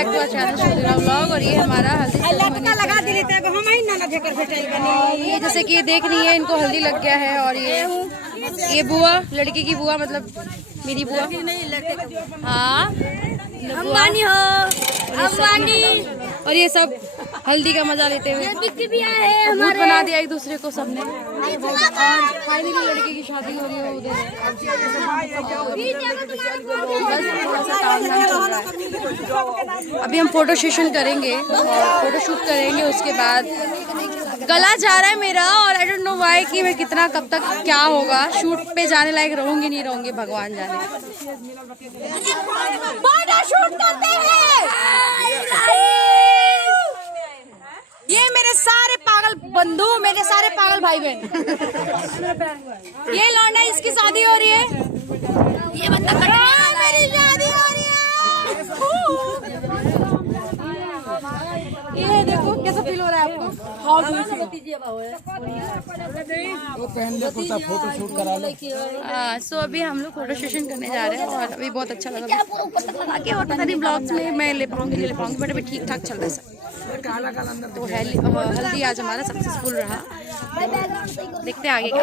Back to our channel Sudhira vlog. और ये हमारा हल्दी सेरेमनी ये जैसे कि ये देख रही है, इनको हल्दी लग गया है। और ये बुआ, लड़की की बुआ, मतलब मेरी बुआ। हाँ अंबानी हो, अंबानी। और ये सब हल्दी का मजा लेते हुए भूत बना दिया एक दूसरे को सबने। और फाइनली लड़के की शादी हो रही है उधर। अभी हम फोटो सेशन करेंगे, फोटो शूट करेंगे। उसके बाद गला जा रहा है मेरा और आई डोंट नो व्हाई कि मैं कितना कब तक क्या होगा। शूट पे जाने लायक रहूंगी नहीं रहूंगी भगवान जाने। शूट करते हैं। ये मेरे सारे पागल बंधु, मेरे सारे पागल भाई बहन। ये लौंडा, इसकी शादी हो रही है। ये बंदा मेरी शादी हो रही है। ये देखो कैसा फील हो रहा है आपको। सो अभी हम लोग फोटो सेशन करने जा रहे हैं और अभी बहुत अच्छा लगा। आगे और पता नहीं ब्लॉग्स में मैं ले पाऊंगी बट अभी ठीक ठाक चल रहा है सब। तो हल्दी आज हमारा सक्सेसफुल रहा। देखते हैं आगे क्या।